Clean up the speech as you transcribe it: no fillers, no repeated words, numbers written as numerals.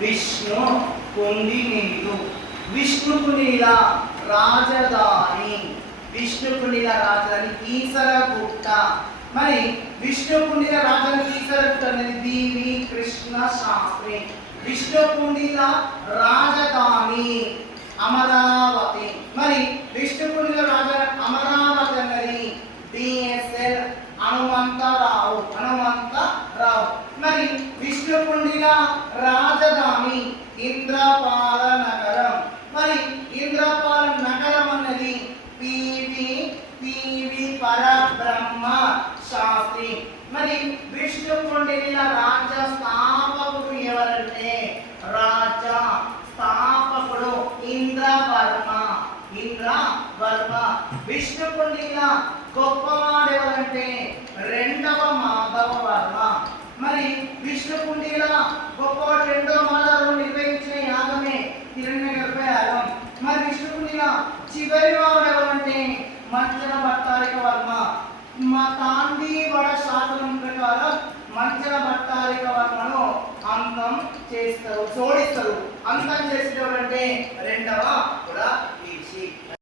విష్ణు కుండినీలు. విష్ణుకుండిల రాజధాని, విష్ణుకుండిల రాజధాని కీసరగుట్ట. మరి విష్ణుకుండిల రాజధాని కీసరగుట్ట అనేది బివి కృష్ణ శాస్త్రి. విష్ణుకుండిల రాజధాని అమరావతి. మరి విష్ణుకుండిల రాజధాని అమరావతి అన్నది డిఎస్ఎల్ హనుమంతరావు. మరి విష్ణుకుండిల రాజధాని ఇంద్రపాల నగరం. మరి ఇంద్రపాల నగరం అన్నది పివి పరబ్రహ్మ శాస్త్రి. మరి విష్ణుకుండిల రాజ్య స్థాపకుడు ఎవరంటే రాజ్య స్థాపకుడు ఇంద్రవర్మ. విష్ణుకుండిల గొప్పవాడు ఎవరంటే రెండవ మాధవవర్మ. మరి విష్ణుకుండిల గొప్పవాడు రెండవ మాధవవర్మ నిర్వహించిన యాగమే హిరణ్యగర్భ యాగం. మరి విష్ణుకుండిల చివరి వాడు ఎవరంటే మంచన భట్టారిక వర్మ. మా తాండీవడ శాసనం ప్రకారం మంచన భట్టారిక వర్మను అంతం చేస్తారు, జోడిస్తారు. అంతం చేసేటంటే రెండవ కూడా